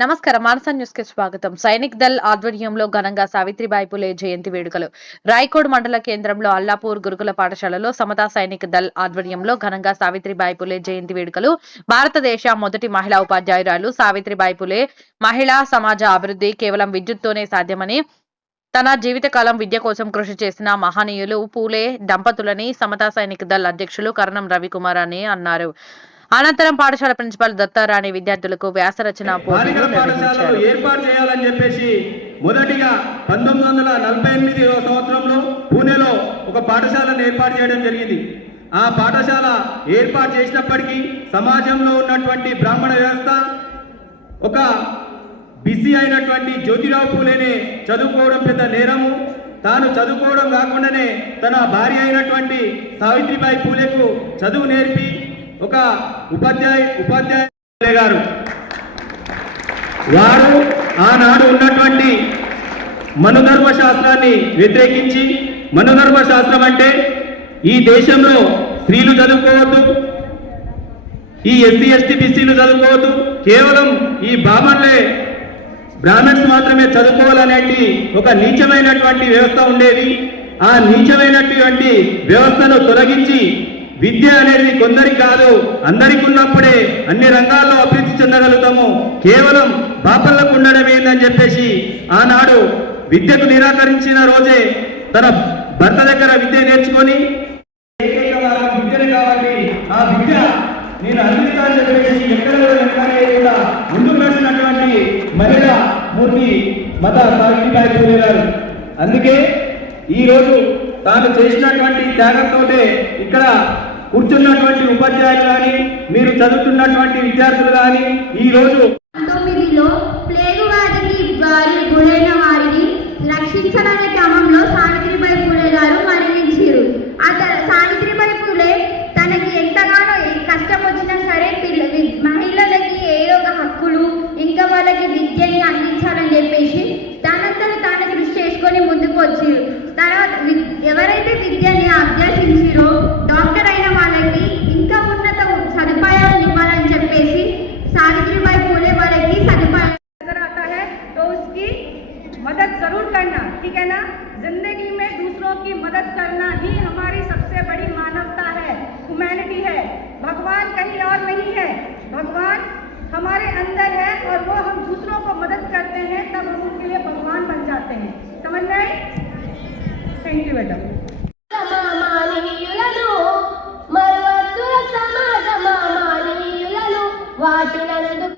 నమస్కారం. మానసా న్యూస్కి స్వాగతం. సైనిక్ దళ్ ఆధ్వర్యంలో ఘనంగా సావిత్రిబాయి పులే జయంతి వేడుకలు. రాయకోడ్ మండల కేంద్రంలో అల్లాపూర్ గురుకుల పాఠశాలలో సమతా సైనిక్ దళ్ ఆధ్వర్యంలో ఘనంగా సావిత్రిబాయి పులే జయంతి వేడుకలు. భారతదేశ మొదటి మహిళా ఉపాధ్యాయురాలు సావిత్రిబాయి పులే మహిళా సమాజ అభివృద్ధి కేవలం విద్యుత్తోనే సాధ్యమని తన జీవితకాలం విద్య కోసం కృషి చేసిన మహనీయులు పూలే దంపతులని సమతా సైనిక్ దళ్ అధ్యక్షులు కరణం రవికుమార్ అని అన్నారు. అనంతరం పాఠశాల ప్రిన్సిపాల్ దత్తారాణి విద్యార్థులకు వ్యాసరచన పోటీలు నిర్వహించారు. ఏర్పాటు చేయాలని చెప్పేసి మొదటిగా పంతొమ్మిది వందల నలభై ఎనిమిది సంవత్సరంలో పూణేలో ఒక పాఠశాలను ఏర్పాటు చేయడం జరిగింది. ఆ పాఠశాల ఏర్పాటు చేసినప్పటికీ సమాజంలో ఉన్నటువంటి బ్రాహ్మణ వ్యవస్థ ఒక బిజీ అయినటువంటి జ్యోతిరావు పూలేనే చదువుకోవడం పెద్ద నేరము. తాను చదువుకోవడం కాకుండానే తన భార్య అయినటువంటి సావిత్రిబాయి పూలేకు చదువు నేర్పి ఒక ఉపాధ్యాయ ఉపాధ్యాయ గారు. వారు ఆనాడు ఉన్నటువంటి మనుధర్మ శాస్త్రాన్ని వ్యతిరేకించి మనుధర్మ శాస్త్రం అంటే ఈ దేశంలో స్త్రీలు చదువుకోవద్దు ఈ ఎస్సీ ఎస్టీ బీసీలు చదువుకోవద్దు. కేవలం ఈ బామన్లే బ్రాహ్మణ్స్ మాత్రమే చదువుకోవాలనేటి ఒక నీచమైనటువంటి వ్యవస్థ ఉండేది. ఆ నీచమైనటువంటి వ్యవస్థను తొలగించి విద్య అనేది కొందరికి కాదు అందరికి ఉన్నప్పుడే అన్ని రంగాల్లో అభివృద్ధి చెందగలుగుతాము. కేవలం బాపల్లకు ఉండడం ఏందని చెప్పేసి ఆనాడు విద్యకు నిరాకరించిన రోజే తన భర్త దగ్గర విద్య నేర్చుకొని ఏకైక మార్గం విద్యనే కాబట్టి ఆ విద్య నేను అందిస్తానని చెప్పేసి ఎక్కడ కూడా వెనకాలేయకుండా ముందుకు నడిచినటువంటి మహిళ మూర్తి మత సావిత్రిబాయి పూలే గారు. అందుకే ఈరోజు తాను చేసినటువంటి త్యాగంతోటే ఇక్కడ కూర్చున్నటువంటి ఉపాధ్యాయులు కానీ మీరు చదువుతున్నటువంటి విద్యార్థులు కానీ ఈ రోజు పంతొమ్మిదిలో ప్లేగు వ్యాధికి వారి గురైన వారిని రక్షించడానికి క్రమంలో సావిత్రిబాయి పూలే గారు మరణించారు. ఆ తర- సావిత్రిబాయి పూలే తనకి ఎంతగానో కష్టం వచ్చినా సరే పిల్ల మహిళలకి ఏ ఒక హక్కులు ఇంకా వాళ్ళకి విద్యని అందించాలని చెప్పేసి తనంతట తాను కృషి చేసుకొని ముందుకు వచ్చారు తర్వాత వి- ఎవరైతే విద్యని అభ్యసించారో उसकी मदद ज़रूर करना, ठीक है ना? ज़िंदगी में दूसरों की मदद करना ही हमारी सबसे बड़ी मानवता है ह्यूमैनिटी है। भगवान कहीं और नहीं है। भगवान हमारे अंदर है और वो हम दूसरों को मदद करते हैं, तब हम उनके लिए भगवान बन जाते हैं। समझ में थैंक यू बेटा